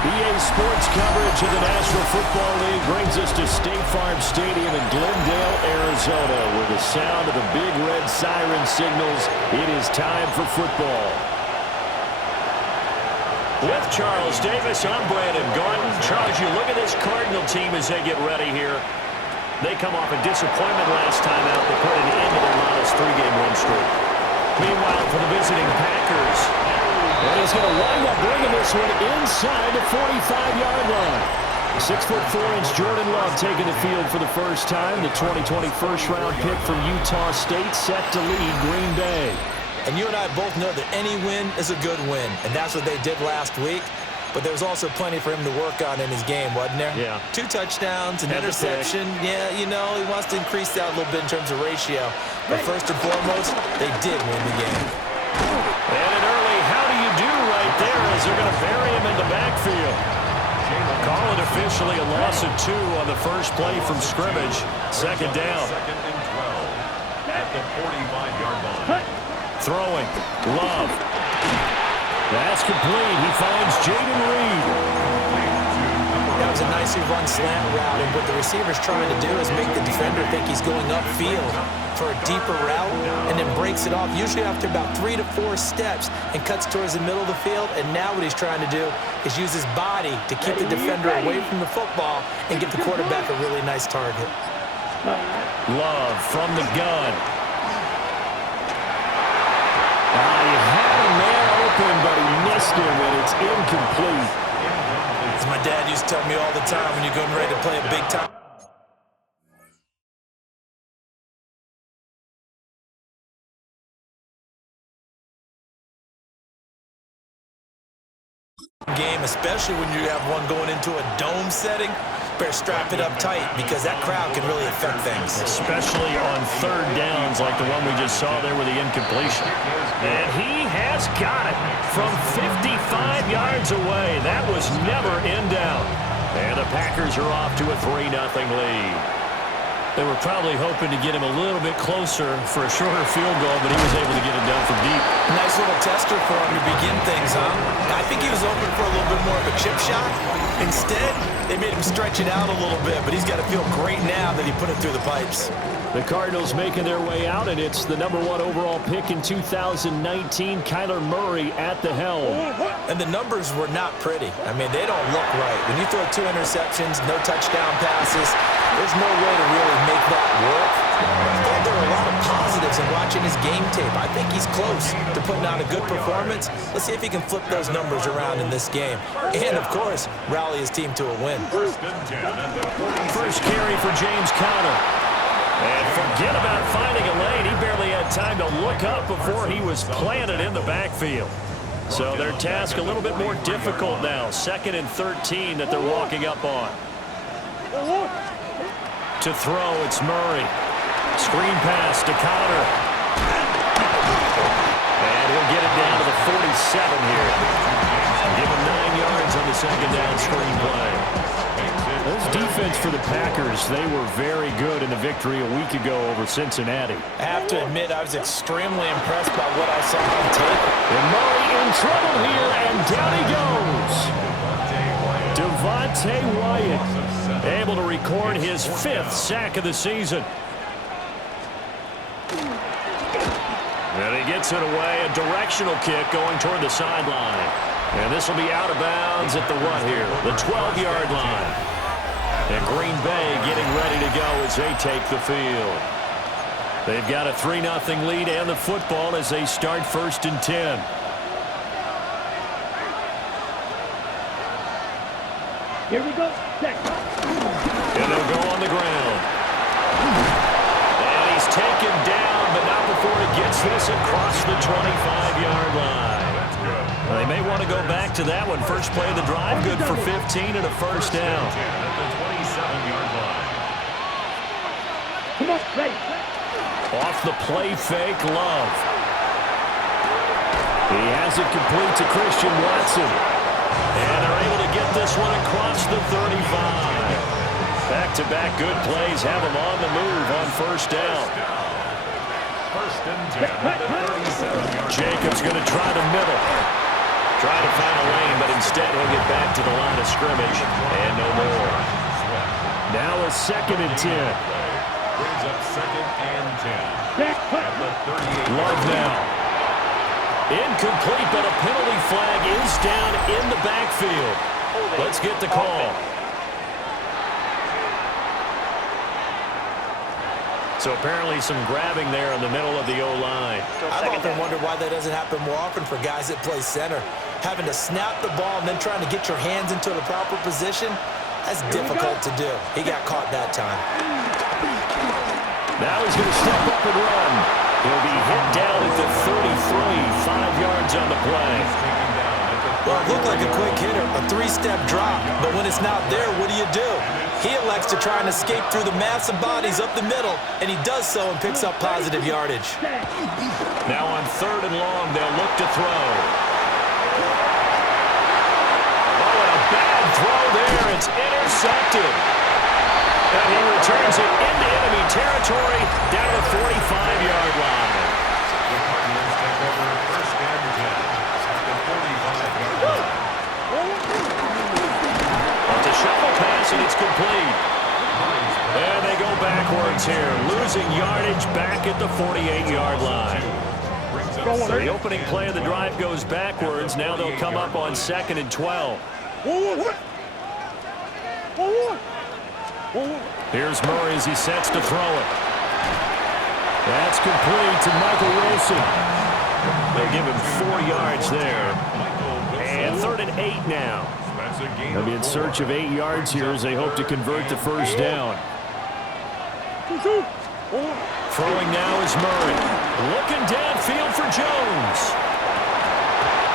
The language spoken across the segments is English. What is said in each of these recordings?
EA Sports coverage of the National Football League brings us to State Farm Stadium in Glendale, Arizona, where the sound of the big red siren signals it is time for football. With Charles Davis, I'm Brandon Gordon. Charles, you look at this Cardinal team as they get ready here. They come off a disappointment last time out that put an end to their modest three-game win streak. Meanwhile, for the visiting Packers, and he's going to wind up bringing this one inside the 45-yard line. 6'4" Jordan Love taking the field for the first time. The 2020 first-round pick from Utah State set to lead Green Bay. And you and I both know that any win is a good win, and that's what they did last week. But there was also plenty for him to work on in his game, wasn't there? Yeah. 2 touchdowns, an interception. Yeah, you know, he wants to increase that a little bit in terms of ratio. But first and foremost, they did win the game. And an early how do you do right there as they're going to bury him in the backfield. Call it officially a loss of 2 on the first play from scrimmage. Second down. Second and 12 at the 45-yard line. Throwing. Love. That's complete. He finds Jaden Reed. That was a nicely run slant route, and what the receiver's trying to do is make the defender think he's going upfield for a deeper route, and then breaks it off, usually after about 3 to 4 steps, and cuts towards the middle of the field. And now what he's trying to do is use his body to keep the defender away from the football and give the quarterback a really nice target. Love from the gun. He had a man open, but he missed him, and it's incomplete. As my dad used to tell me all the time, when you're getting ready to play a big-time game, especially when you have one going into a dome setting, better strap it up tight because that crowd can really affect things. Especially on third downs like the one we just saw there with the incompletion. And he has got it from 55 yards away. That was never in doubt. And the Packers are off to a 3-0 lead. They were probably hoping to get him a little bit closer for a shorter field goal, but he was able to get it done from deep. Nice little tester for him to begin things, huh? I think he was hoping for a little bit more of a chip shot. Instead, they made him stretch it out a little bit, but he's got to feel great now that he put it through the pipes. The Cardinals making their way out, and it's the #1 overall pick in 2019, Kyler Murray at the helm. And the numbers were not pretty. I mean, they don't look right. When you throw 2 interceptions, no touchdown passes, there's no way to really make that work. I thought there were a lot of positives in watching his game tape. I think he's close to putting out a good performance. Let's see if he can flip those numbers around in this game. And, of course, rally his team to a win. First carry for James Conner. And forget about finding a lane. He barely had time to look up before he was planted in the backfield. So their task a little bit more difficult now. 2nd and 13 that they're walking up on. To throw, it's Murray. Screen pass to Conner. And he'll get it down to the 47 here. Give him 9 yards on the second down screen play. This defense for the Packers, they were very good in the victory a week ago over Cincinnati. I have to admit, I was extremely impressed by what I saw on tape. And Murray in trouble here, and down he goes. Devontae Wyatt able to record his 5th sack of the season. And he gets it away, a directional kick going toward the sideline. And this will be out of bounds at the what here? The 12-yard line. And Green Bay getting ready to go as they take the field. They've got a 3-0 lead and the football as they start 1st and 10. Here we go. And they'll go on the ground. And he's taken down, but not before he gets this across the 25-yard line. They may want to go back to that one. First play of the drive, good for 15 and a first down. At the 27-yard line. Come on, ready. Off the play fake, Love. He has it complete to Christian Watson. And they're able to get this one across the 35. Back-to-back good plays have him on the move on first down. 1st and 10 at the 37-yard line. Jacobs going to try the middle. Trying to find a lane, but instead he'll get back to the line of scrimmage and no more. Now a 2nd and 10. Brings up 2nd and 10. At the 38. Love now. Incomplete, but a penalty flag is down in the backfield. Let's get the call. So apparently some grabbing there in the middle of the O-line. I've often wondered why that doesn't happen more often for guys that play center. Having to snap the ball and then trying to get your hands into the proper position, that's difficult to do. He got caught that time. Now he's going to step up and run. He'll be hit down at the 33, 5 yards on the play. Well, it looked like a quick hitter, a 3-step drop. But when it's not there, what do? He elects to try and escape through the mass of bodies up the middle, and he does so and picks up positive yardage. Now on 3rd and long, they'll look to throw. Oh, and a bad throw there. It's intercepted. And he returns it into enemy territory down to the 45-yard line. The Cardinals take over 1st and 10 at the 45-yard line. It's a shuffle pass, and it's complete. And they go backwards here, losing yardage back at the 48-yard line. So the opening play of the drive goes backwards. Now they'll come up on 2nd and 12. Here's Murray as he sets to throw it. That's complete to Michael Wilson. They'll give him 4 yards there. And 3rd and 8 now. They'll be in search of 8 yards here as they hope to convert the first down. Throwing now is Murray. Looking downfield for Jones.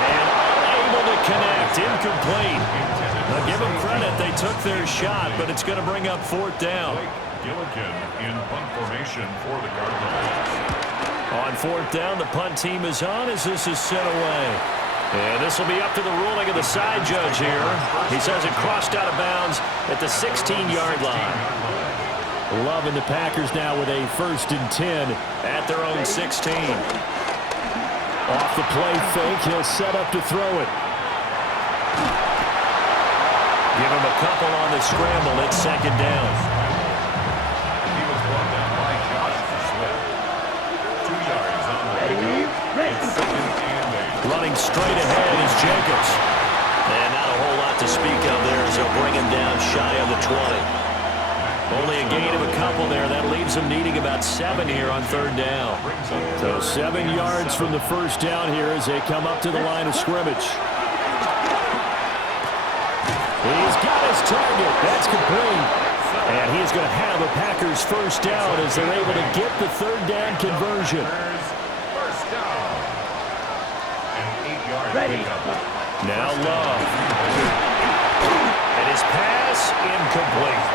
And unable to connect. Incomplete. Now give them credit. They took their shot, but it's going to bring up 4th down. Gillikin in punt formation for the Cardinals. On 4th down, the punt team is on as this is set away. And this will be up to the ruling of the side judge here. He says it crossed out of bounds at the 16-yard line. Love and the Packers now with a 1st and 10 at their own 16. Off the play fake, he'll set up to throw it. Give him a couple on the scramble. It's 2nd down. He was brought down by Josh Swift. 2 yards on the pickup. It's 2nd and 8. Running straight ahead is Jacobs. And not a whole lot to speak of there as they'll bring him down shy of the 20. Only a gain of a couple there. That leaves them needing about 7 here on 3rd down. So 7 yards from the first down here as they come up to the line of scrimmage. He's got his target. That's complete. And he's going to have a Packers first down as they're able to get the 3rd down conversion. First down. An 8-yard pickup. Now Love. And his pass incomplete.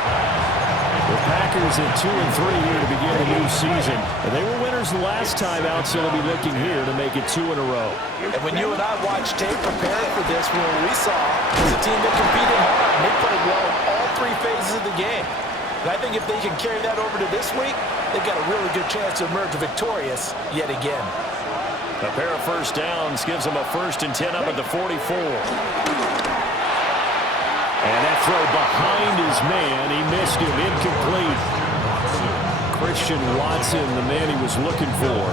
The Packers at 2 and 3 here to begin the new season. And they were winners the last time out, so they'll be looking here to make it 2 in a row. And when you and I watched tape preparing for this, what we saw was a team that competed hard. And they played well in all 3 phases of the game. And I think if they can carry that over to this week, they've got a really good chance to emerge victorious yet again. A pair of first downs gives them a 1st and 10 up at the 44. And that throw behind his man, he missed him, incomplete. Christian Watson, the man he was looking for.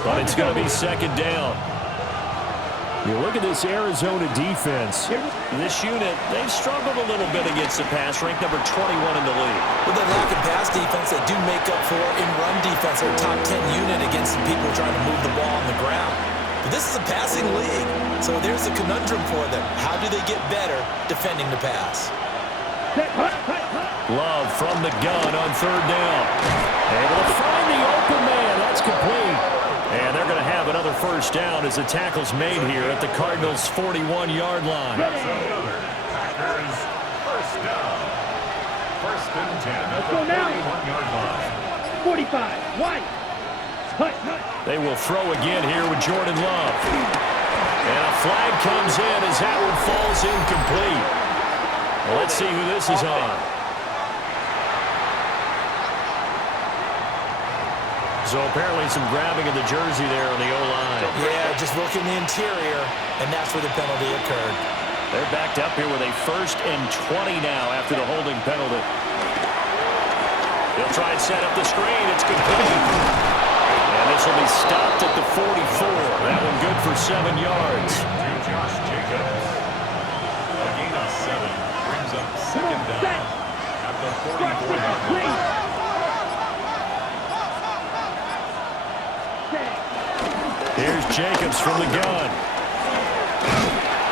But it's going to be 2nd down. You look at this Arizona defense. This unit, they've struggled a little bit against the pass, ranked number 21 in the league. With that lack of pass defense, they do make up for in run defense. They're a top 10 unit against the people trying to move the ball on the ground. But this is a passing league, so there's a conundrum for them. How do they get better defending the pass? Love from the gun on 3rd down. Able to find the open man. That's complete. And they're going to have another first down as the tackle's made here at the Cardinals' 41-yard line. Packers first down. 1st and 10 at the 41-yard line. 45, White. They will throw again here with Jordan Love. And a flag comes in as that one falls incomplete. Well, let's see who this is on. So apparently some grabbing of the jersey there on the O-line. Yeah, just look in the interior, and that's where the penalty occurred. They're backed up here with a 1st and 20 now after the holding penalty. He'll try and set up the screen. It's complete. And this will be stopped at the 44. That one good for 7 yards. Josh Jacobs. A gain of 7 brings up 2nd down at the 44-yard line. Here's Jacobs from the gun.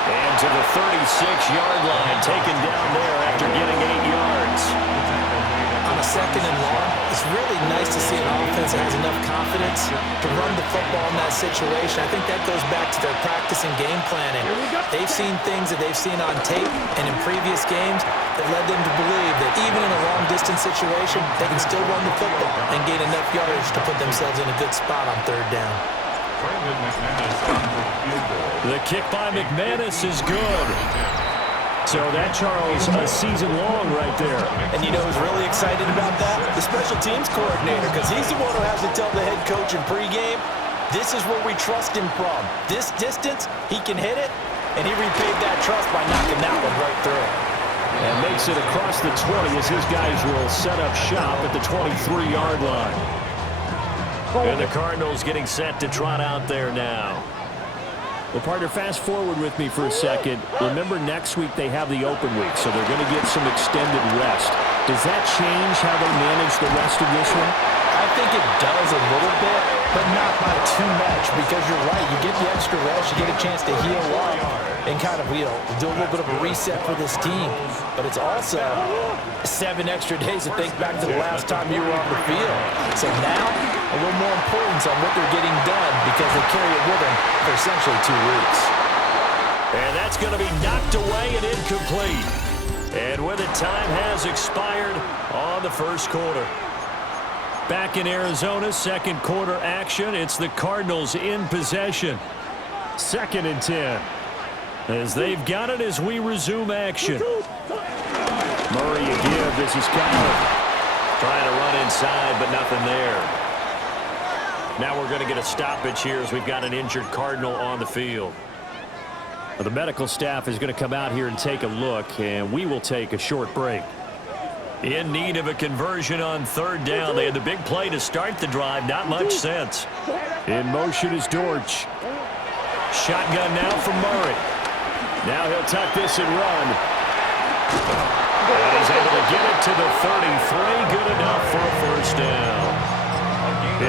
And to the 36-yard line, taken down there after getting 8 yards. On a 2nd and long, it's really nice to see an offense that has enough confidence to run the football in that situation. I think that goes back to their practice and game planning. They've seen things that they've seen on tape and in previous games that led them to believe that even in a long-distance situation, they can still run the football and gain enough yardage to put themselves in a good spot on 3rd down. The kick by McManus is good. So that, Charles, a season long right there. And you know who's really excited about that? The special teams coordinator, because he's the one who has to tell the head coach in pregame, this is where we trust him from. This distance, he can hit it, and he repaid that trust by knocking that one right through. And makes it across the 20 as his guys will set up shop at the 23-yard line. And the Cardinals getting set to trot out there now. Well, partner, fast forward with me for a second. Remember, next week they have the open week, so they're going to get some extended rest. Does that change how they manage the rest of this one? I think it does a little bit, but not by too much, because you're right. You get the extra rest, you get a chance to heal up and kind of, do a little bit of a reset for this team. But it's also 7 extra days to think back to the last time you were on the field. So now, a little more importance on what they're getting done because they carry it with them for essentially 2 weeks. And that's going to be knocked away and incomplete. And with it, time has expired on the 1st quarter. Back in Arizona, 2nd quarter action. It's the Cardinals in possession. 2nd and 10. As they've got it as we resume action. Murray again. This is Kyler. Trying to run inside, but nothing there. Now we're going to get a stoppage here as we've got an injured Cardinal on the field. Well, the medical staff is going to come out here and take a look, and we will take a short break. In need of a conversion on 3rd down. They had the big play to start the drive. Not much sense. In motion is Dortch. Shotgun now from Murray. Now he'll tuck this and run. And he's able to get it to the 33. Good enough for a 1st down.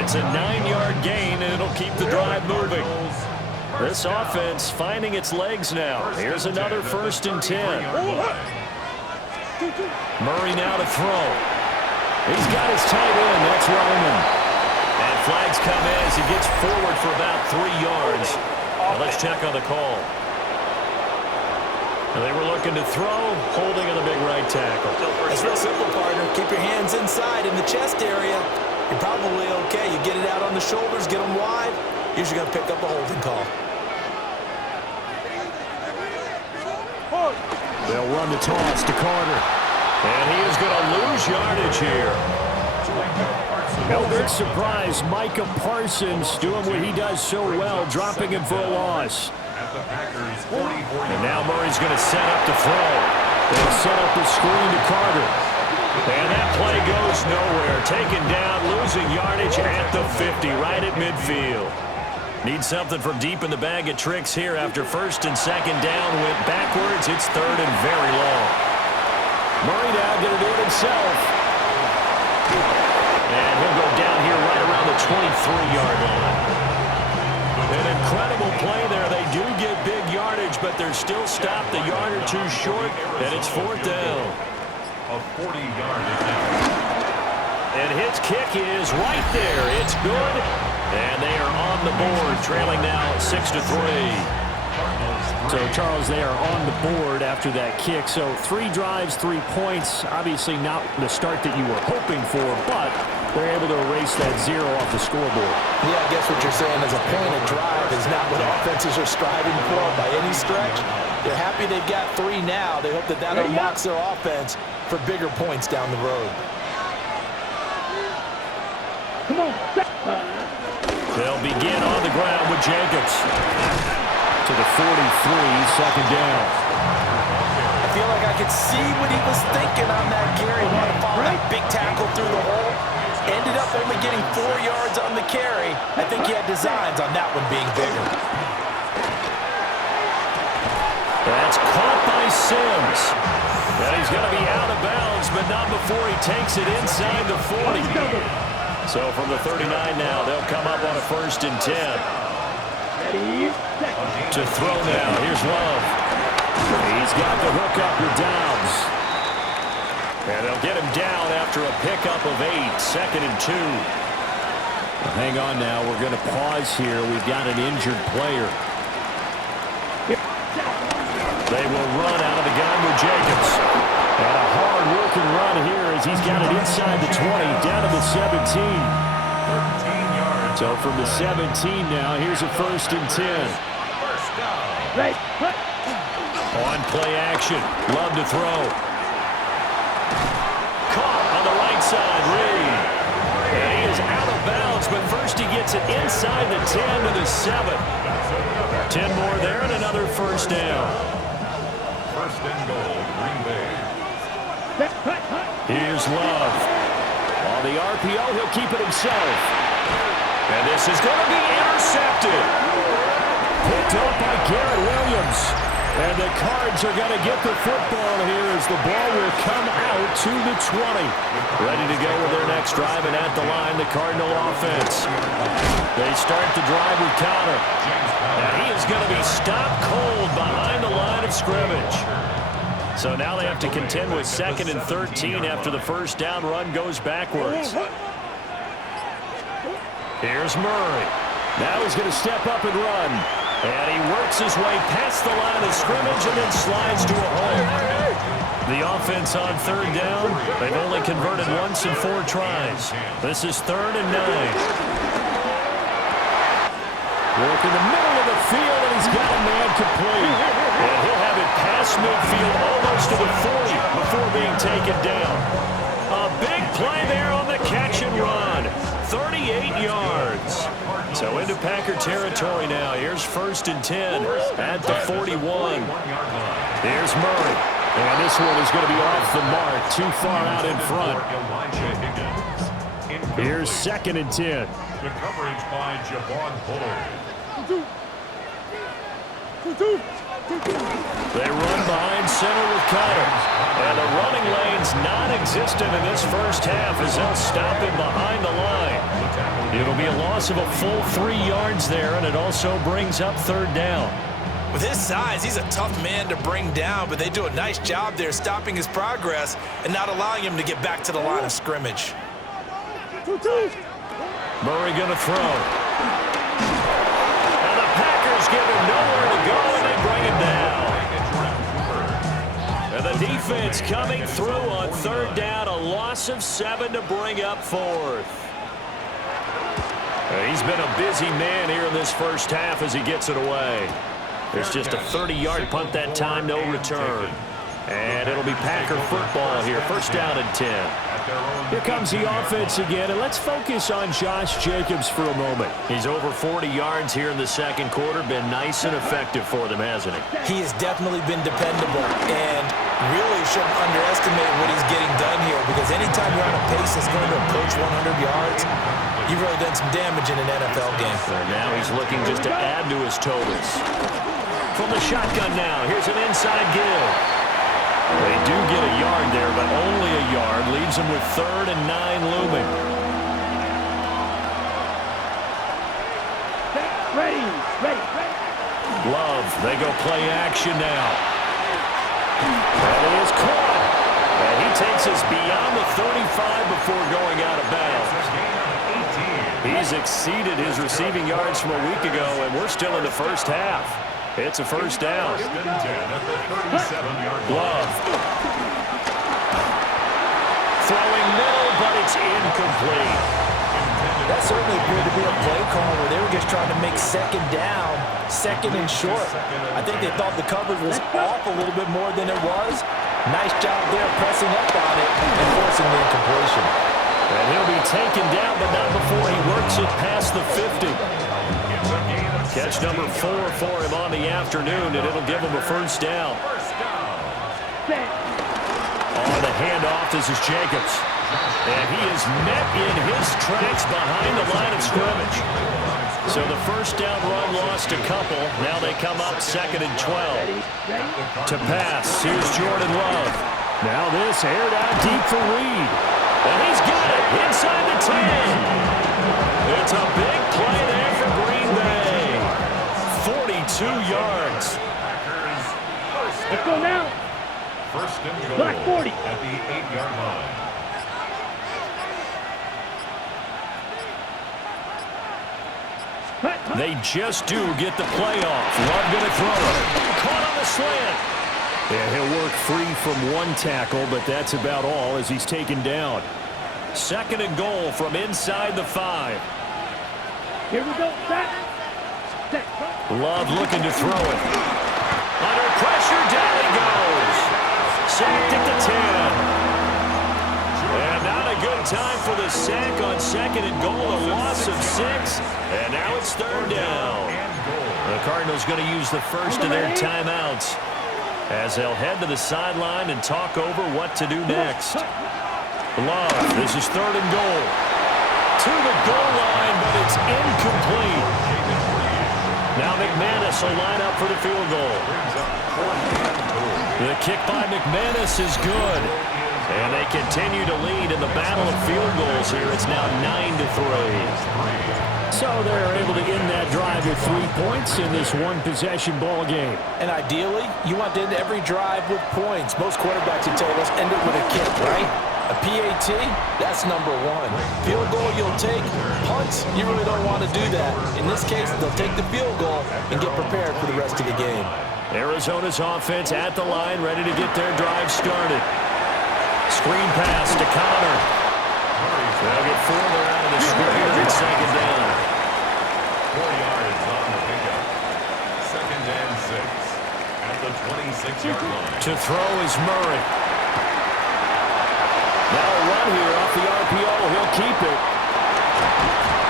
It's a 9-yard gain, and it'll keep the drive moving. This offense finding its legs now. Here's another 1st and 10. Murray now to throw. He's got his tight end. That's Roman. And flags come in as he gets forward for about 3 yards. Now let's check on the call. And they were looking to throw, holding in the big right tackle. It's real simple, partner. Keep your hands inside in the chest area. You're probably okay. You get it out on the shoulders, get them wide. Usually going to pick up a holding call. They'll run the toss to Carter. And he is going to lose yardage here. No big surprise. Micah Parsons doing what he does so well, dropping him for a loss. And now Murray's going to set up the throw. They'll set up the screen to Carter. And that play goes nowhere. Taken down, losing yardage at the 50, right at midfield. Need something from deep in the bag of tricks here after 1st and 2nd down. Went backwards. It's 3rd and very long. Murray now going to do it himself. And he'll go down here right around the 23-yard line. An incredible play there. They do get big yardage, but they're still stopped a yard or 2 short, and it's 4th down. A 40-yard attempt. And his kick is right there. It's good. And they are on the board, trailing now 6-3. So, Charles, they are on the board after that kick. So 3 drives, 3 points. Obviously not the start that you were hoping for, but they're able to erase that 0 off the scoreboard. Yeah, I guess what you're saying is a point of drive is not what offenses are striving for by any stretch. They're happy they've got 3 now. They hope that that unlocks their offense for bigger points down the road. They'll begin on the ground with Jacobs. To the 43, second down. I feel like I could see what he was thinking on that carry. Wanted to follow that big tackle through the hole. Ended up only getting 4 yards on the carry. I think he had designs on that one being bigger. That's caught by Sims. And he's going to be out of bounds, but not before he takes it inside the 40. So from the 39 now, they'll come up on a 1st and 10. To throw now, here's Love. He's got the hook up with Dobbs. And they'll get him down after a pickup of 8, 2nd and 2. Well, hang on now, we're going to pause here. We've got an injured player. They will run out of the gun with Jacobs. And a hard-working run here as he's got it inside the 20, down to the 17. 13 yards. So from the 17 now, here's a 1st and 10. On play action, Love to throw. Caught on the right side, Reed. And he is out of bounds, but first he gets it inside the 10 to the 7. 10 more there and another 1st down. 1st and goal, Green Bay. Here's Love. On the RPO, he'll keep it himself. And this is going to be intercepted. Picked up by Garrett Williams. And the Cards are going to get the football here as the ball will come out to the 20. Ready to go with their next drive, and at the line, the Cardinal offense. They start the drive with Connor. And he is going to be stopped cold behind the line of scrimmage. So now they have to contend with 2nd and 13 after the 1st down run goes backwards. Here's Murray. Now he's going to step up and run. And he works his way past the line of scrimmage and then slides to a hole. The offense on 3rd down. They've only converted once in 4 tries. This is 3rd and 9. Work in the middle of the field, and he's got a man complete. And he'll have it past midfield almost to the 40 before being taken down. A big play there on the catch and run. 38 yards. So into Packer territory now. Here's 1st and 10 at the 41. Here's Murray. And this one is going to be off the mark. Too far out in front. Here's 2nd and 10. The coverage by Javon Bullard. They run behind center with Connor. And the running lane's non-existent in this 1st half as they'll stop him behind the line. It'll be a loss of a full 3 yards there, and it also brings up 3rd down. With his size, he's a tough man to bring down, but they do a nice job there stopping his progress and not allowing him to get back to the line of scrimmage. Murray going to throw. And the Packers give him nowhere to go, and they bring him down. And the defense coming through on 3rd down, a loss of 7 to bring up 4th. He's been a busy man here in this 1st half as he gets it away. There's just a 30-yard punt that time, no return. And it'll be Packer football here, 1st down and 10. Here comes the offense again, and let's focus on Josh Jacobs for a moment. He's over 40 yards here in the 2nd quarter, been nice and effective for them, hasn't he? He has definitely been dependable, and really shouldn't underestimate what he's getting done here, because anytime you're on a pace that's going to approach 100 yards, you've really done some damage in an NFL game. And now he's looking just to add to his totals. From the shotgun now, here's an inside give. They do get a yard there, but only a yard. Leaves them with 3rd and 9 looming. Ready. Love, they go play action now. And it is caught. And he takes us beyond the 35 before going out of bounds. He's exceeded his receiving yards from a week ago, and we're still in the 1st half. It's a 1st down. Love. Throwing middle, but it's incomplete. That certainly appeared to be a play call where they were just trying to make 2nd down, 2nd and short. I think they thought the coverage was off a little bit more than it was. Nice job there pressing up on it and forcing the incompletion. And he'll be taken down, but not before he works it past the 50. Catch number 4 for him on the afternoon, and it'll give him a first down. On the handoff, this is Jacobs. And he is met in his tracks behind the line of scrimmage. So the first down run lost a couple. Now they come up 2nd and 12. To pass, here's Jordan Love. Now this aired out deep for Reed. And he's got it inside the 10. It's a big play there for Green Bay. 42 yards. Let's go now. First and goal Black 40. at the 8-yard line. They just do get the play off. Love going to throw it. Caught on the slant. And he'll work free from one tackle, but that's about all as he's taken down. 2nd and goal from inside the 5. Here we go. Set. Love looking to throw it. Under pressure, down he goes. Sacked at the 10. And not a good time for the sack on 2nd and goal. A loss of 6. And now it's 3rd down. The Cardinals going to use the first of their timeouts as they'll head to the sideline and talk over what to do next. Love, this is 3rd and goal. To the goal line, but it's incomplete. Now McManus will line up for the field goal. The kick by McManus is good. And they continue to lead in the battle of field goals here. It's now 9-3. So they're able to end that drive with 3 points in this one-possession ball game. And ideally, you want to end every drive with points. Most quarterbacks would tell us end it with a kick, right? A PAT, that's number 1. Field goal you'll take. Punts, you really don't want to do that. In this case, they'll take the field goal and get prepared for the rest of the game. Arizona's offense at the line, ready to get their drive started. Screen pass to Connor. They'll get further out of the screen on 2nd down. 4 yards on the pickup. 2nd and 6 at the 26-yard line. To throw is Murray. Now a run here off the RPO. He'll keep it.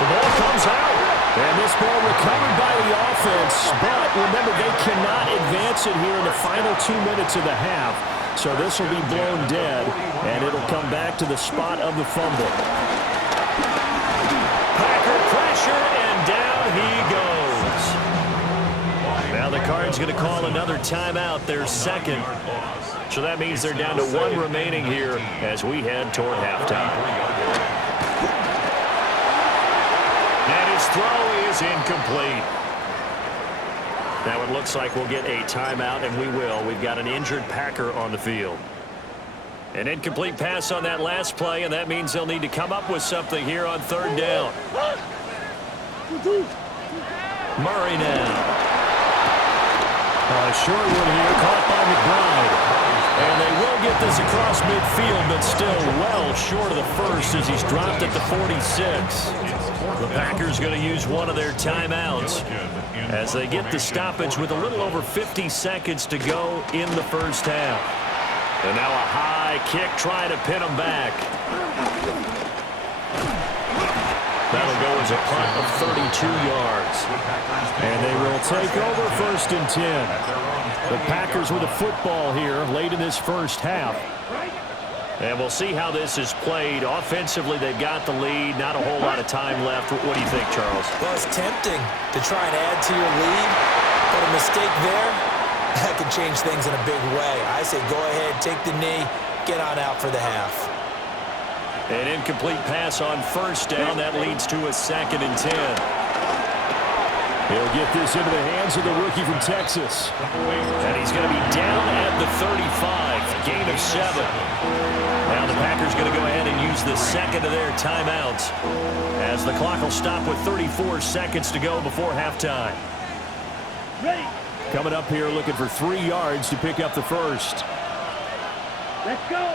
The ball comes out. And this ball recovered by the offense. But remember, they cannot advance it here in the final 2 minutes of the half. So this will be blown dead, and it'll come back to the spot of the fumble. Packer pressure, and down he goes. Now the Cards going to call another timeout, their 2nd. So that means they're down to 1 remaining here as we head toward halftime. And his throw is incomplete. Now it looks like we'll get a timeout, and we will. We've got an injured Packer on the field. An incomplete pass on that last play, and that means they'll need to come up with something here on 3rd down. Murray now. Short one here, caught by McBride. And they will get this across midfield, but still well short of the first as he's dropped at the 46. The Packers going to use one of their timeouts as they get the stoppage with a little over 50 seconds to go in the first half. And now a high kick trying to pin them back. That'll go as a punt of 32 yards. And they will take over 1st and 10. The Packers with a football here late in this first half. And we'll see how this is played. Offensively, they've got the lead. Not a whole lot of time left. What do you think, Charles? Well, it's tempting to try and add to your lead, but a mistake there, that can change things in a big way. I say go ahead, take the knee, get on out for the half. An incomplete pass on 1st down. That leads to a 2nd and 10. He'll get this into the hands of the rookie from Texas. And he's going to be down at the 35. Gain of 7. Now the Packers going to go ahead and use the 2nd of their timeouts as the clock will stop with 34 seconds to go before halftime. Ready. Coming up here looking for 3 yards to pick up the first. Let's go.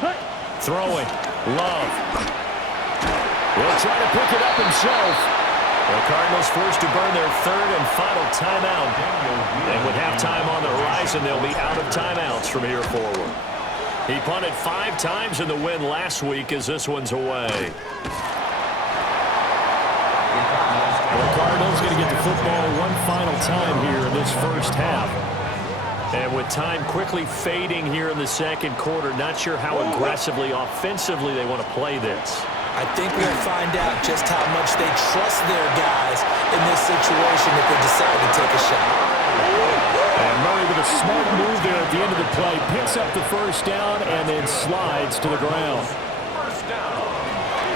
Cut. Throwing. Love. He'll try to pick it up himself. The Cardinals forced to burn their 3rd and final timeout. And with halftime on the horizon, they'll be out of timeouts from here forward. He punted 5 times in the win last week as this one's away. The Cardinals going to get the football one final time here in this first half. And with time quickly fading here in the second quarter, not sure how aggressively, offensively they want to play this. I think we'll find out just how much they trust their guys in this situation if they decide to take a shot. And Murray with a smart move there at the end of the play, picks up the first down and then slides to the ground.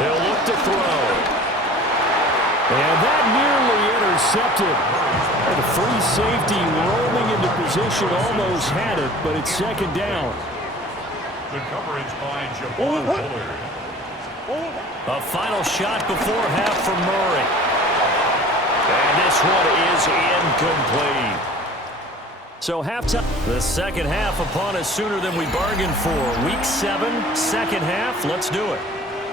He'll look to throw. And that nearly intercepted. The free safety rolling into position, almost had it, but it's second down. The coverage by Jabbar Fuller. A final shot before half from Murray. And this one is incomplete. So halftime. The second half upon us sooner than we bargained for. Week 7, second half. Let's do it.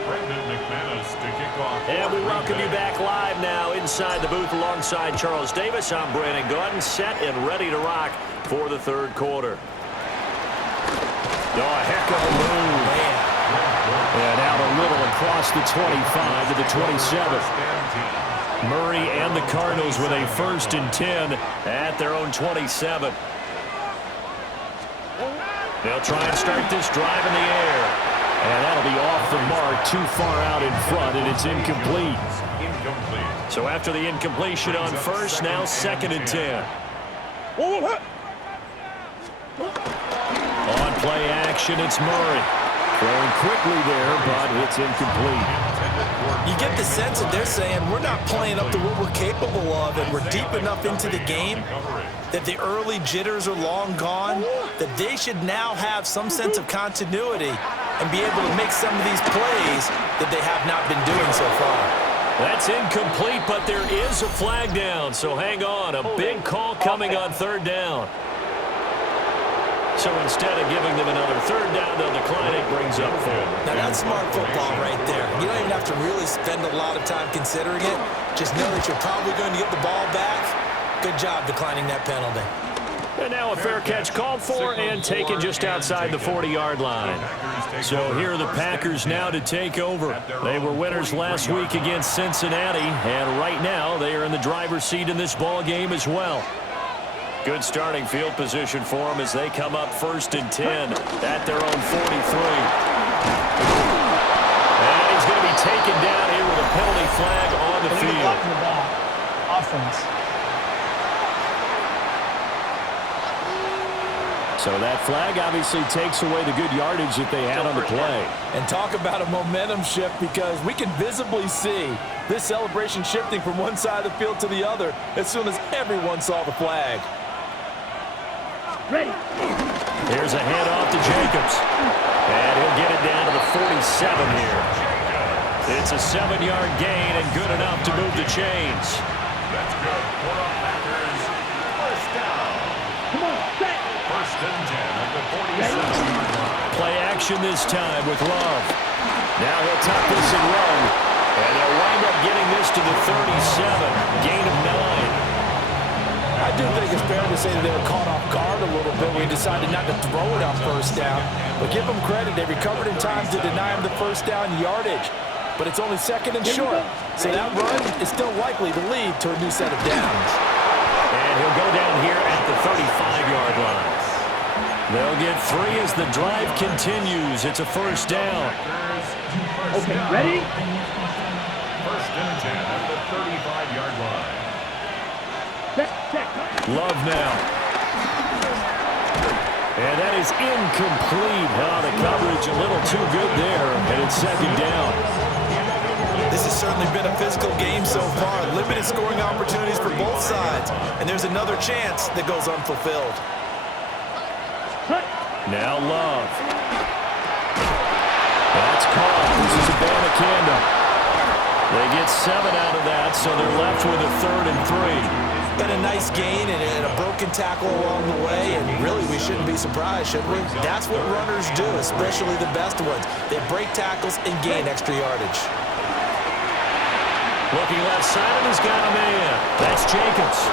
Brendan McManus to kick off. And we welcome you back live now inside the booth alongside Charles Davis. I'm Brandon Gaudin, set and ready to rock for the third quarter. Oh, a heck of a move. Man. And out a little across the 25 to the 27. Murray and the Cardinals with a 1st and 10 at their own 27. They'll try and start this drive in the air. And that'll be off the mark, too far out in front, and it's incomplete. So after the incompletion on first, now 2nd and 10. On play action, it's Murray. Throwing quickly there, but it's incomplete. You get the sense that they're saying we're not playing up to what we're capable of, and we're deep enough into the game that the early jitters are long gone, that they should now have some sense of continuity and be able to make some of these plays that they have not been doing so far. That's incomplete, but there is a flag down, so hang on. A big call coming on 3rd down. So instead of giving them another 3rd down, they'll decline it, brings up 4. Now that's smart football right there. You don't even have to really spend a lot of time considering it. Just know that you're probably going to get the ball back. Good job declining that penalty. And now a fair catch called for and taken just outside the 40-yard line. So here are the Packers now to take over. They were winners last week against Cincinnati, and right now they are in the driver's seat in this ball game as well. Good starting field position for them as they come up 1st and 10 at their own 43. And he's going to be taken down here with a penalty flag on the field. Offense. So that flag obviously takes away the good yardage that they had on the play. And talk about a momentum shift, because we can visibly see this celebration shifting from one side of the field to the other as soon as everyone saw the flag. Ready. Here's a handoff to Jacobs. And he'll get it down to the 47 here. It's a 7-yard gain and good enough to move the chains. That's good for the Packers. First down. Come on, set. 1st and 10 at the 47-yard line. Play action this time with Love. Now he'll tuck this and run. And they'll wind up getting this to the 37. Gain of 9. I do think it's fair to say that they were caught off guard a little bit when he decided not to throw it on 1st down. But give them credit, they recovered in time to deny him the 1st down yardage. But it's only 2nd and short, so that run is still likely to lead to a new set of downs. And he'll go down here at the 35-yard line. They'll get 3 as the drive continues. It's a 1st down. Okay, ready? 1st and 10 at the 35-yard line. Love now. And that is incomplete. Oh, the coverage a little too good there, and it's 2nd down. This has certainly been a physical game so far. Limited scoring opportunities for both sides. And there's another chance that goes unfulfilled. Now Love. That's caught. This is a Abanikanda. They get 7 out of that, so they're left with a 3rd and 3. Been a nice gain and a broken tackle along the way, and really we shouldn't be surprised, should we? That's what runners do, especially the best ones. They break tackles and gain extra yardage. Looking left side, he's got a man. That's Jacobs.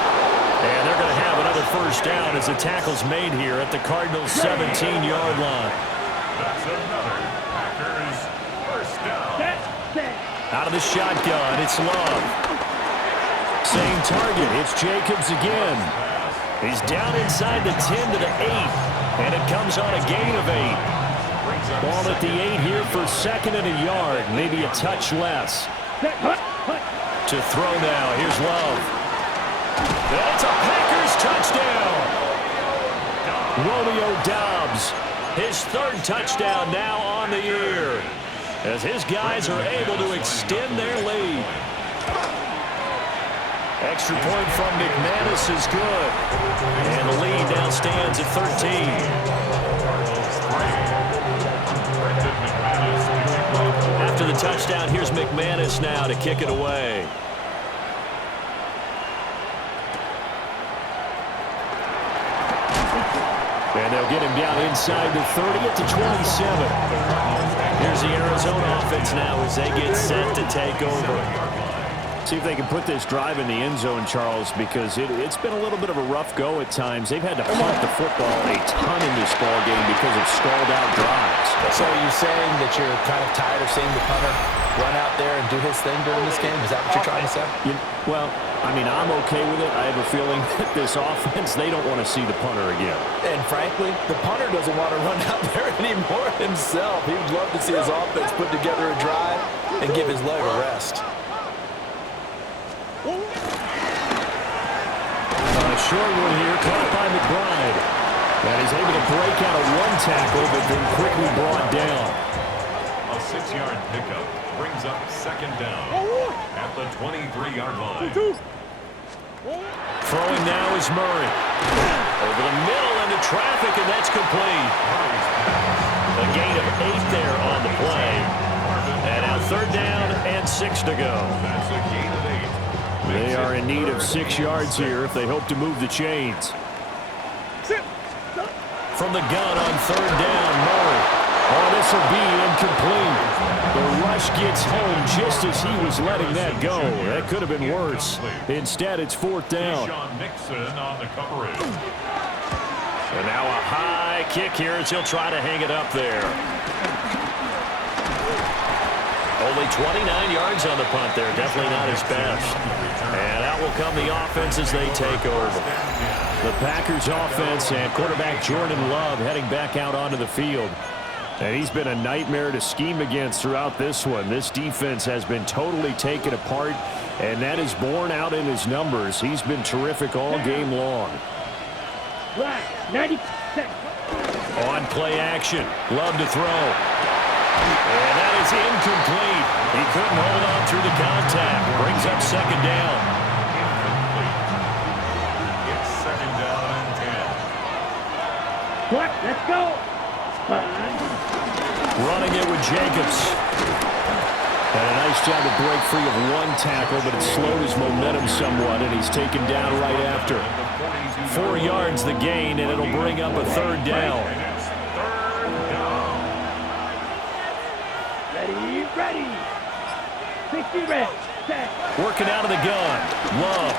And they're going to have another 1st down as the tackle's made here at the Cardinals' 17-yard line. That's another Packers first down. Out of the shotgun, it's Love. Same target, it's Jacobs again. He's down inside the 10 to the 8, and it comes on a gain of 8. Ball at the 8 here for second and a yard, maybe a touch less. To throw now, here's Love. And it's a Packers touchdown. Romeo Doubs, his third touchdown now on the year, as his guys are able to extend their lead. Extra point from McManus is good. And the lead now stands at 13. After the touchdown, here's McManus now to kick it away. And they'll get him down inside the 30 at the 27. Here's the Arizona offense now as they get set to take over. See if they can put this drive in the end zone, Charles, because it's been a little bit of a rough go at times. They've had to punt the football a ton in this ball game because of stalled-out drives. So are you saying that you're kind of tired of seeing the punter run out there and do his thing during this game? Is that what you're trying to say? Well, I mean, I'm okay with it. I have a feeling that this offense, they don't want to see the punter again. And frankly, the punter doesn't want to run out there anymore himself. He would love to see his offense put together a drive and give his leg a rest. A short one here, caught by McBride. And he's able to break out of one tackle, but then quickly brought down. A 6-yard pickup brings up second down at the 23-yard line. Throwing now is Murray. Over the middle into traffic, and that's complete. A gain of 8 there on the play. And now third down and 6 to go. That's a gain of 8. They are in need of 6 yards here if they hope to move the chains. From the gun on third down, Murray. Oh, this will be incomplete. The rush gets home just as he was letting that go. That could have been worse. Instead, it's fourth down. Nixon on the coverage. And now a high kick here as he'll try to hang it up there. Only 29 yards on the punt there. Definitely not his best. And out will come the offense as they take over. The Packers offense and quarterback Jordan Love heading back out onto the field. And he's been a nightmare to scheme against throughout this one. This defense has been totally taken apart, and that is borne out in his numbers. He's been terrific all game long. 90 On play action. Love to throw. And that is incomplete. He couldn't hold on through the contact. Brings up second down. It's second down and 10. What? Let's go. Running it with Jacobs. And a nice job to break free of one tackle, but it slowed his momentum somewhat, and he's taken down right after. 4 yards the gain, and it'll bring up a third down. Ready. 60 ready. Set. Working out of the gun. Love.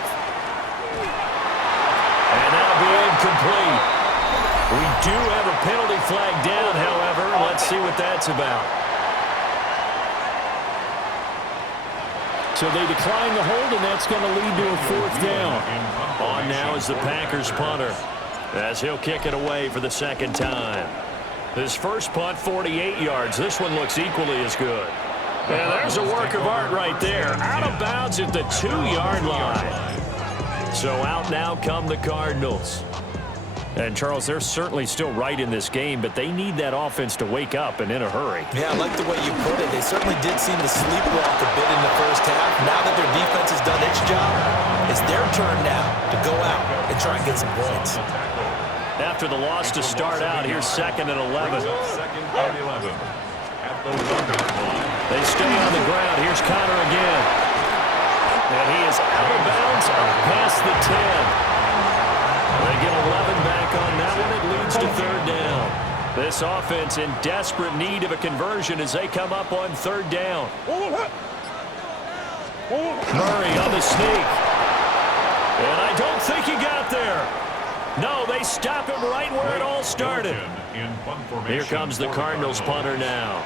And that'll be incomplete. We do have a penalty flag down, however. Let's see what that's about. So they decline the hold, and that's going to lead to a fourth down. On now is the Packers punter, as he'll kick it away for the second time. His first punt, 48 yards. This one looks equally as good. And there's a work of art right there. Out of bounds at the 2-yard line. So out now come the Cardinals. And, Charles, they're certainly still right in this game, but they need that offense to wake up and in a hurry. Yeah, I like the way you put it. They certainly did seem to sleepwalk a bit in the first half. Now that their defense has done its job, it's their turn now to go out and try and get some points. After the loss to start out, here's second and 11. Second and 11 at the 1-yard line. They stay on the ground. Here's Connor again. And he is out of bounds past the 10. They get 11 back on that one. It leads to third down. This offense in desperate need of a conversion as they come up on third down. Murray on the sneak. And I don't think he got there. No, they stop him right where it all started. Here comes the Cardinals punter now.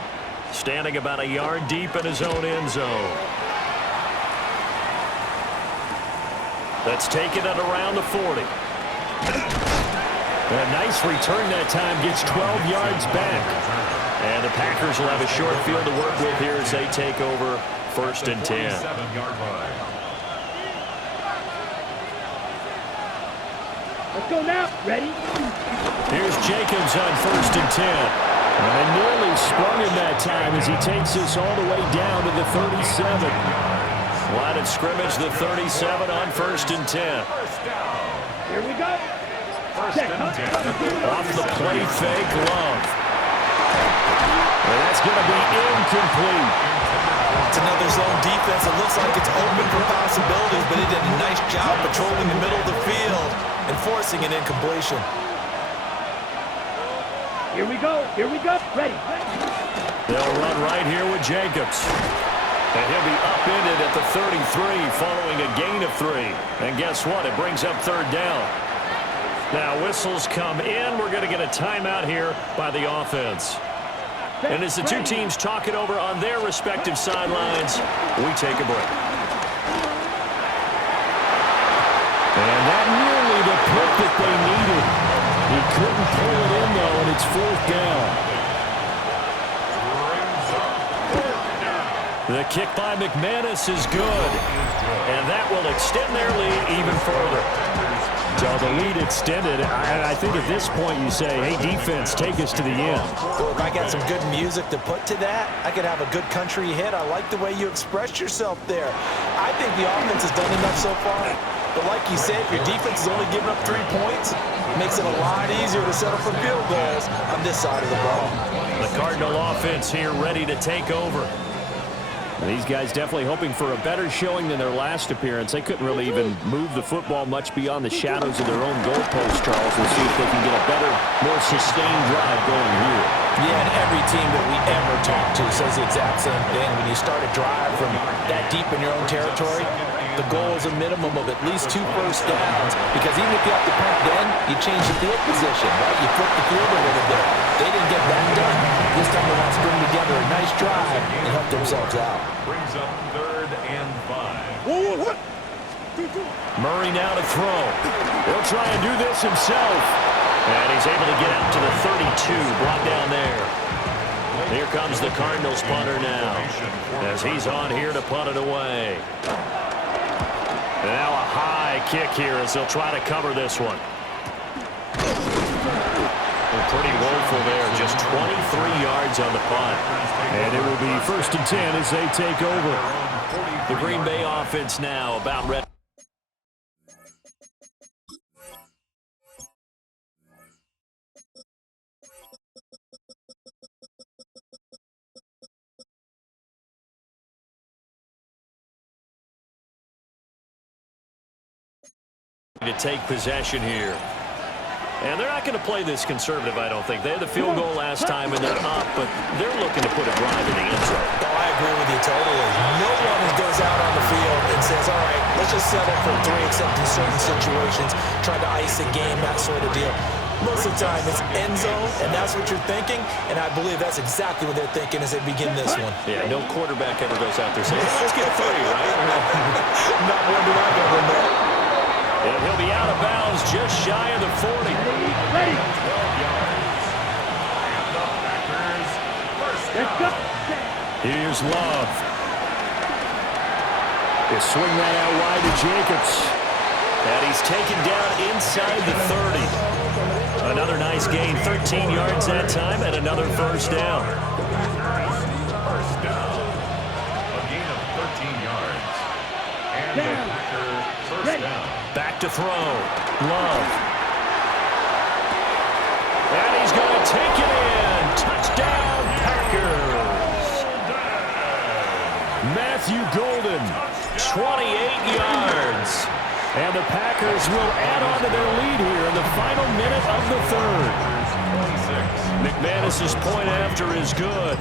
Standing about a yard deep in his own end zone. Let's take it at around the 40. A nice return that time, gets 12 yards back. And the Packers will have a short field to work with here as they take over 1st and 10. Let's go now. Ready? Here's Jacobs on 1st and 10. And they nearly sprung him that time as he takes this all the way down to the 37. Line of scrimmage, the 37 on 1st and 10. Here we go. Off the play fake, Love. And that's going to be incomplete. It's another zone defense. It looks like it's open for possibilities, but he did a nice job patrolling the middle of the field and forcing an incompletion. Here we go. Here we go. Ready. They'll run right here with Jacobs. And he'll be upended at the 33 following a gain of 3. And guess what? It brings up 3rd down. Now whistles come in. We're going to get a timeout here by the offense. And as the two teams talk it over on their respective sidelines, we take a break. And that nearly the pick that they needed. He couldn't pull it in, though, and it's 4th down. The kick by McManus is good. And that will extend their lead even further. So the lead extended. I think at this point you say, hey, defense, take us to the end. Well, if I got some good music to put to that, I could have a good country hit. I like the way you expressed yourself there. I think the offense has done enough so far. But like you said, your defense is only giving up 3 points. It makes it a lot easier to settle for field goals on this side of the ball. The Cardinal offense here ready to take over. These guys definitely hoping for a better showing than their last appearance. They couldn't really even move the football much beyond the shadows of their own goalpost, Charles. We'll see if they can get a better, more sustained drive going here. Yeah, and every team that we ever talk to says the exact same thing. When you start a drive from that deep in your own territory, the goal is a minimum of at least 2 first downs, because even if you have to punt then, you change the field position, right? You flip the field a little bit. They didn't get that done. This time they want to string together a nice drive and help themselves out. Brings up 3rd and 5. Murray now to throw. He'll try and do this himself. And he's able to get out to the 32, brought down there. Here comes the Cardinals punter now, as he's on here to punt it away. And now a high kick here as they'll try to cover this one. Pretty woeful there, just 23 yards on the punt. And it will be 1st and 10 as they take over. The Green Bay offense now about ready. To take possession here. And they're not going to play this conservative, I don't think. They had the field goal last time, and they're up, but they're looking to put a drive in the end zone. Oh, I agree with you totally. No one goes out on the field and says, all right, let's just settle for 3, except in certain situations, trying to ice a game, that sort of deal. Most of the time, it's end zone, and that's what you're thinking, and I believe that's exactly what they're thinking as they begin this one. Yeah, no quarterback ever goes out there saying, let's get 3, right? Not one that I've ever met. And he'll be out of bounds just shy of the 40. Ready. Let's go. Here's Love. They swing that out wide to Jacobs. And he's taken down inside the 30. Another nice gain, 13 yards that time, and another 1st down. First down. A gain of 13 yards. And the Packers first down. Back to throw. Love. And he's going to take it in. Touchdown, Packers. Matthew Golden. 28 yards. And the Packers will add on to their lead here in the final minute of the 3rd. McManus's point after is good.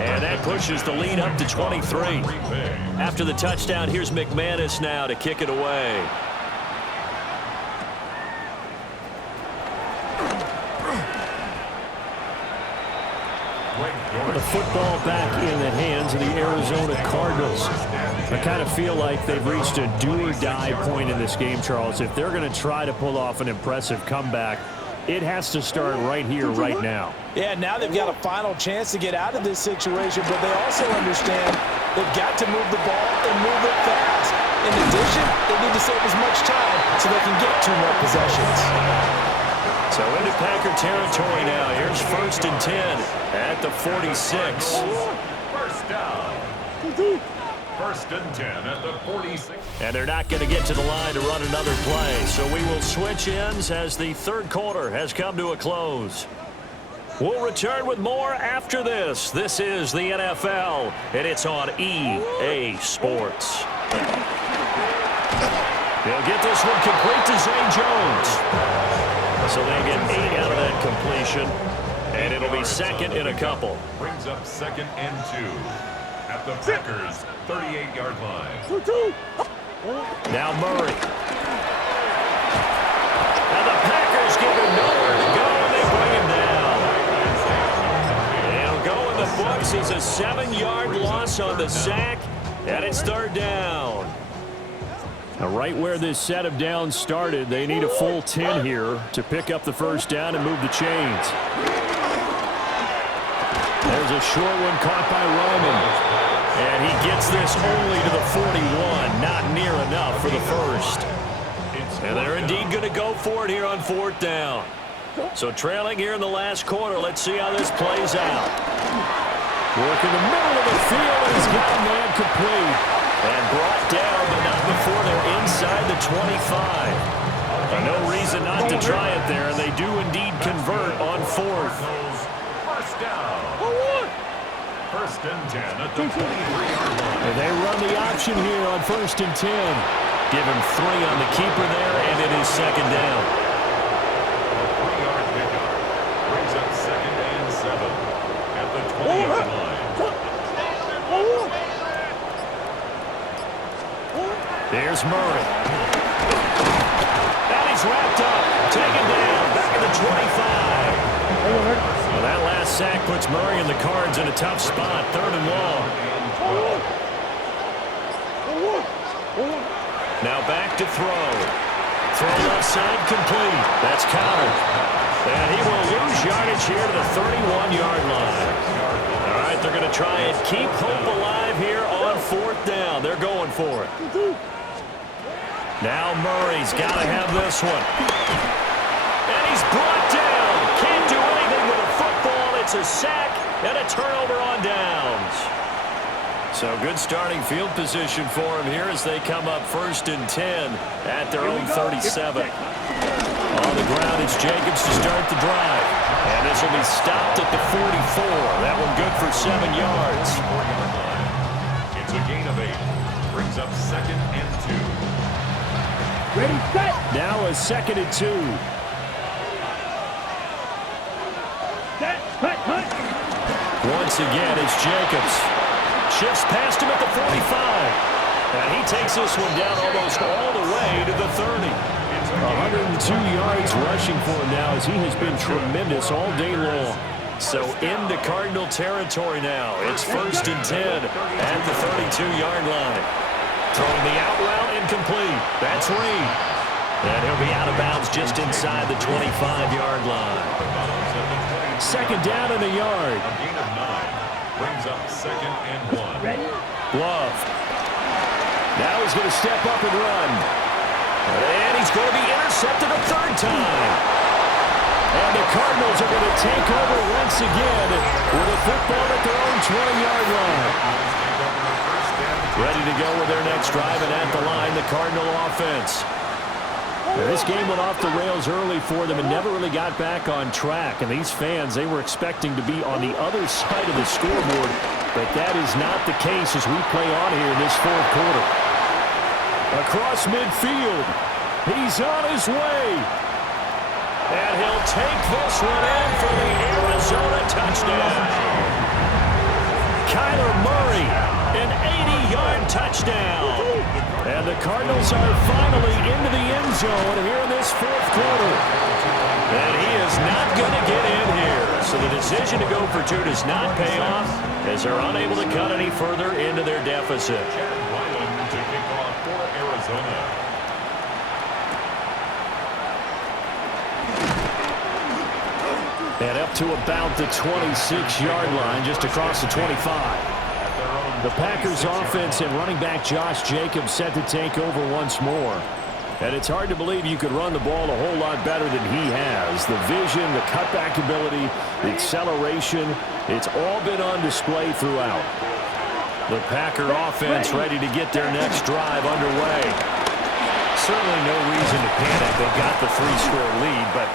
And that pushes the lead up to 23. After the touchdown, here's McManus now to kick it away. The football back in the hands of the Arizona Cardinals. I kind of feel like they've reached a do-or-die point in this game, Charles. If they're going to try to pull off an impressive comeback, it has to start right here, right now. Yeah, now they've got a final chance to get out of this situation, but they also understand they've got to move the ball and move it fast. In addition, they need to save as much time so they can get 2 more possessions. So into Packer territory now. Here's 1st and 10 at the 46. First down. 1st and 10 at the 46. And they're not going to get to the line to run another play. So we will switch ends as the 3rd quarter has come to a close. We'll return with more after this. This is the NFL, and it's on EA Sports. They'll get this one complete to Zay Jones. So they get 8 out of that completion, and it'll be 2nd and a couple. Brings up 2nd and 2 at the Packers' 38-yard line. Now Murray. And the Packers give him nowhere to go, and they bring him down. It'll go in the books as a 7-yard loss on the sack, and it's 3rd down. Now, right where this set of downs started, they need a full 10 here to pick up the 1st down and move the chains. There's a short one caught by Roman. And he gets this only to the 41. Not near enough for the 1st. And they're indeed going to go for it here on 4th down. So trailing here in the last quarter. Let's see how this plays out. Work in the middle of the field, and he's got a man complete. And brought down, but not before they're inside the 25. No reason not to try it there, and they do indeed convert on 4th. First down. 1st and 10 at the 23-yard line. And they run the option here on 1st and 10. Give him 3 on the keeper there, and it is 2nd down. A 3-yard pickup brings up 2nd and 7 at the 20-yard line. There's Murray. And he's wrapped up. Taken down. Back at the 25. Well, that last sack puts Murray and the Cards in a tough spot. 3rd and long. Now back to throw. Throw left side complete. That's countered. And he will lose yardage here to the 31-yard line. All right, they're going to try and keep hope alive here on 4th down. They're going for it. Now Murray's got to have this one. And he's brought down. Can't do anything with a football. It's a sack and a turnover on downs. So good starting field position for him here as they come up 1st and 10 at their own 37. On the ground, it's Jacobs to start the drive. And this will be stopped at the 44. That one good for 7 yards. It's a gain of 8. Brings up 2nd and 2. Ready, set. Now a 2nd and 2. Set, cut, cut. Once again, it's Jacobs. Shifts past him at the 45. And he takes this one down almost all the way to the 30. 102 yards rushing for him now as he has been tremendous all day long. So into Cardinal territory now. It's 1st and 10 at the 32-yard line. Throwing the out route incomplete. That's Reed. And he'll be out of bounds just inside the 25-yard line. 2nd down in the yard. A gain of 9. Brings up 2nd and 1. Ready? Love. Now he's going to step up and run. And he's going to be intercepted a 3rd time. And the Cardinals are going to take over once again with a football at their own 20-yard line. Ready to go with their next drive, and at the line, the Cardinal offense. Now, this game went off the rails early for them and never really got back on track. And these fans, they were expecting to be on the other side of the scoreboard, but that is not the case as we play on here in this 4th quarter. Across midfield, he's on his way. And he'll take this one in for the Arizona touchdown. Kyler Murray, an 80-yard touchdown. And the Cardinals are finally into the end zone here in this 4th quarter. And he is not going to get in here. So the decision to go for two does not pay off as they're unable to cut any further into their deficit. Chad Ryland to kick off for Arizona. And up to about the 26-yard line, just across the 25. The Packers offense and running back Josh Jacobs set to take over once more. And it's hard to believe you could run the ball a whole lot better than he has. The vision, the cutback ability, the acceleration, it's all been on display throughout. The Packer offense ready to get their next drive underway. Certainly no reason to panic. They got the 3-score lead, but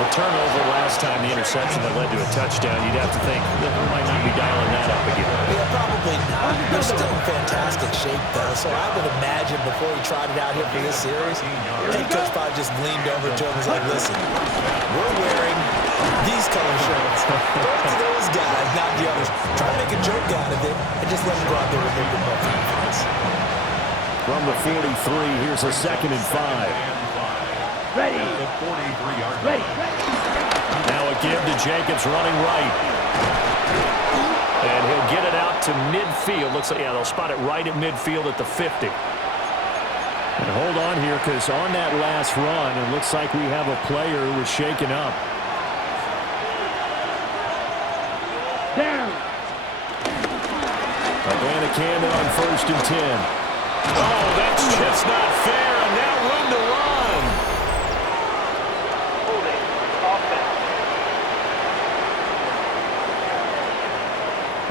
the turnover last time, the interception that led to a touchdown, you'd have to think that we might not be dialing that up again. Yeah, probably not. They're still in fantastic shape, though, so I would imagine before he tried it out here for this series, head coach probably just leaned over to him and was like, listen, we're wearing these color shirts. Throw it to those guys, not the others. Try to make a joke out of it and just let them go out there with a little bit more confidence. From the 43, here's a 2nd and 5. Ready. The 43-yard Ready. Now a give to Jacobs running right. And he'll get it out to midfield. Looks like, yeah, they'll spot it right at midfield at the 50. And hold on here, because on that last run, it looks like we have a player who was shaken up. Down. Abanikanda on 1st and 10. Oh, that's just not fair. And now room to run.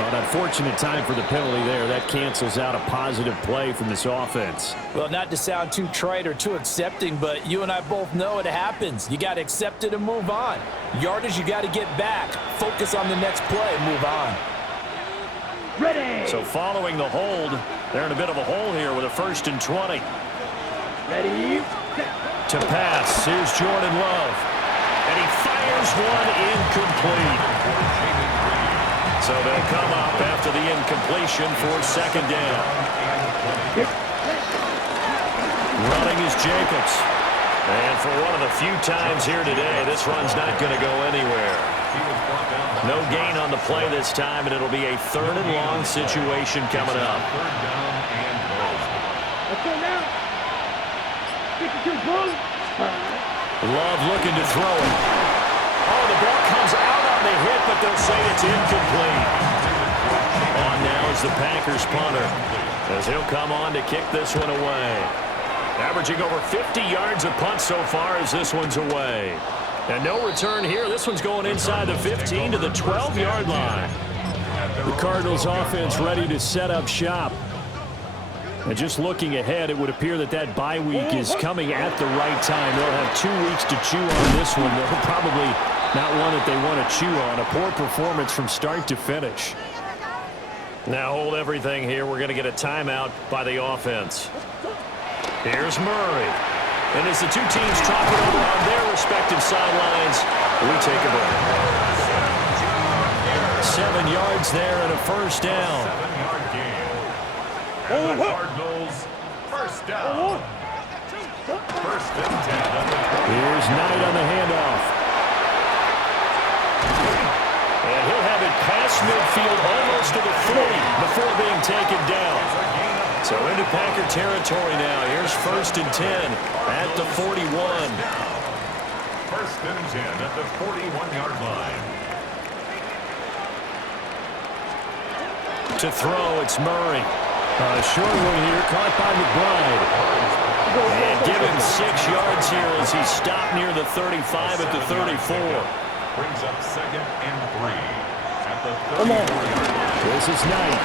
An unfortunate time for the penalty there. That cancels out a positive play from this offense. Well, not to sound too trite or too accepting, but you and I both know it happens. You got to accept it and move on. Yardage, you got to get back. Focus on the next play and move on. Ready. So following the hold, they're in a bit of a hole here with a 1st and 20. Ready. To pass, here's Jordan Love. And he fires one incomplete. So they'll come up after the incompletion for 2nd down. Running is Jacobs. And for one of the few times here today, this run's not going to go anywhere. No gain on the play this time, and it'll be a 3rd and long situation coming up. Let's go now. 52 Bulls. Love looking to throw it. Oh, the ball comes out on the hit, but they'll say it's incomplete. On now is the Packers punter, as he'll come on to kick this one away. Averaging over 50 yards a punt so far as this one's away. And no return here. This one's going inside the 15 to the 12-yard line. The Cardinals offense ready to set up shop. And just looking ahead, it would appear that that bye week is coming at the right time. They'll have 2 weeks to chew on this one. They'll probably not one that they want to chew on. A poor performance from start to finish. Now hold everything here. We're going to get a timeout by the offense. Here's Murray. And as the two teams talk it over on their respective sidelines, we take a break. 7 yards there and a 1st down. 7-yard gain. And the Cardinals, 1st down. 1st and 10. Here's Knight on the handoff. And he'll have it past midfield almost to the 40 before being taken down. So into Packer territory now. Here's 1st and 10 at the 41. 1st and 10 at the 41-yard line. To throw, it's Murray. Short one here, caught by McBride. And give him 6 yards here as he's stopped near the 35 at the 34. Brings up 2nd and 3 at the 34-yard line. This is Knight.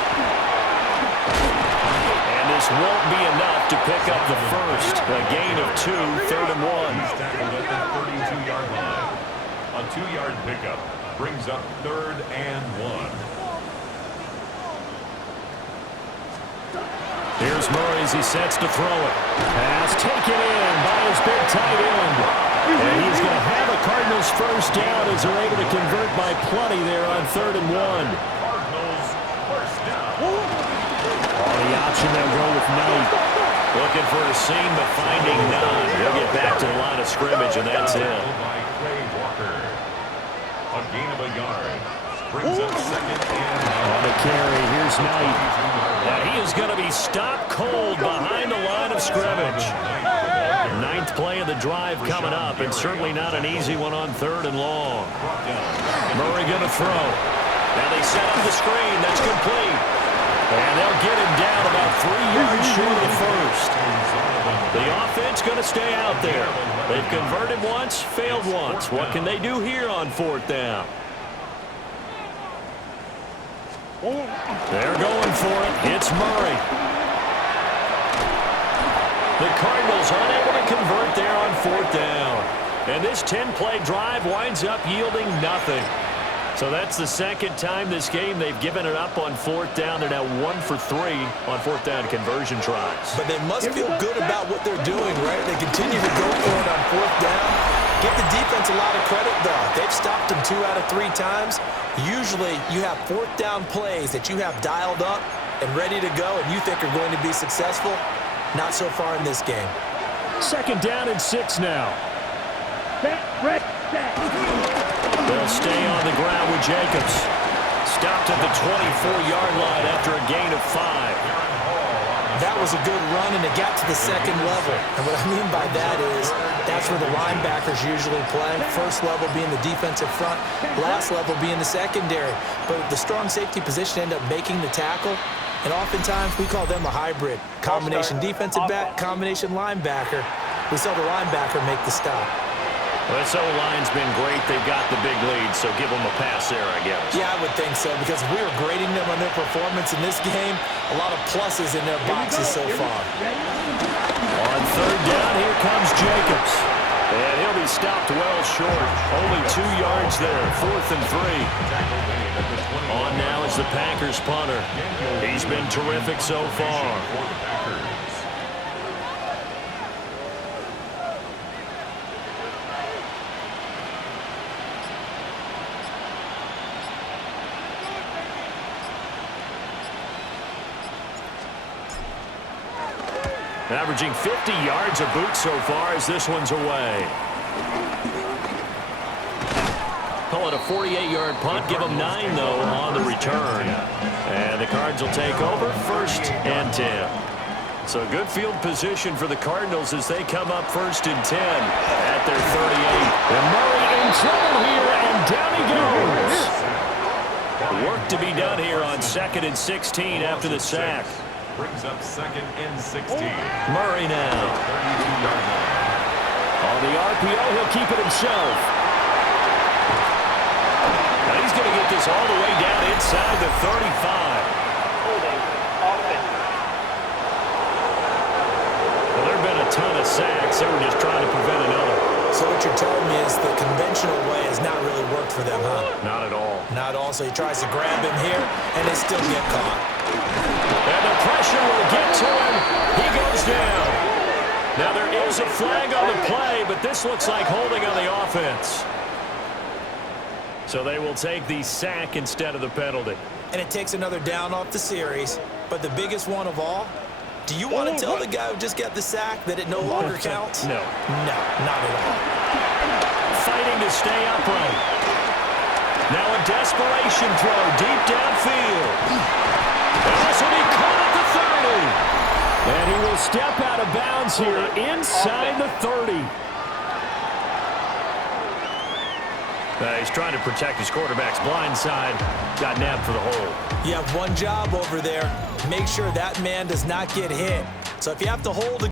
And this won't be enough to pick up the 1st. A gain of 2, 3rd and 1. He's tackled at the 32-yard line. A 2-yard pickup brings up 3rd and 1. Here's Murray as he sets to throw it. Pass taken in by his big tight end. And he's going to have a Cardinals 1st down as they're able to convert by plenty there on 3rd and 1. Cardinals 1st down. On the option, they'll go with Knight. Looking for a seam, but finding none. He'll get back to the line of scrimmage, and that's it. By Trey Walker. A A gain of a yard. Brings up second and On the carry, here's Knight. And he is going to be stopped cold behind the line of scrimmage. Ninth play of the drive coming up, and certainly not an easy one on 3rd and long. Murray going to throw. Now they set up the screen. That's complete. And they'll get him down about 3 yards short of the first. The offense going to stay out there. They've converted once, failed once. What can they do here on 4th down? They're going for it. It's Murray. The Cardinals unable to convert there on 4th down. And this 10-play drive winds up yielding nothing. So that's the second time this game they've given it up on 4th down. They're now 1 for 3 on 4th down conversion tries. But they must feel good about what they're doing, right? They continue to go for it on 4th down. Give the defense a lot of credit, though. They've stopped them 2 out of 3 times. Usually, you have 4th down plays that you have dialed up and ready to go, and you think are going to be successful. Not so far in this game. 2nd down and 6 now. They'll stay on the ground with Jacobs. Stopped at the 24-yard line after a gain of 5. That was a good run, and it got to the 2nd level. And what I mean by that is that's where the linebackers usually play. First level being the defensive front, last level being the secondary. But the strong safety position ended up making the tackle. And oftentimes we call them a hybrid. Combination defensive back, combination linebacker. We saw the linebacker make the stop. Well, this O-line's been great. They've got the big lead, so give them a pass there, I guess. Yeah, I would think so, because if we were grading them on their performance in this game, a lot of pluses in their boxes so far. On 3rd down, here comes Jacobs. And he'll be stopped well short. Only 2 yards there, 4th and 3. On now is the Packers punter. He's been terrific so far. Averaging 50 yards a boot so far as this one's away. Call it a 48-yard punt. Give them 9, though, on the return. And the Cards will take over 1st and 10. So good field position for the Cardinals as they come up 1st and 10 at their 38. And Murray in trouble here, and down he goes. Work to be done here on 2nd and 16 after the sack. brings up 2nd and 16. Murray now. 32-yard line. On the RPO, he'll keep it himself. Now he's going to get this all the way down inside the 35. Holding offense. Well, there have been a ton of sacks. They were just trying to prevent another. So what you're telling me is the conventional way has not really worked for them, huh? Not at all. Not all. So he tries to grab him here, and they still get caught. And the pressure will get to him. He goes down. Now there is a flag on the play, but this looks like holding on the offense. So they will take the sack instead of the penalty. And it takes another down off the series. But the biggest one of all, do you want to tell the guy who just got the sack that it no longer counts? No. No, not at all. Fighting to stay upright. Now a desperation throw deep downfield. And this will be caught at the 30. And he will step out of bounds here inside the 30. He's trying to protect his quarterback's blind side. Got nabbed for the hole. You have one job over there. Make sure that man does not get hit. So if you have to hold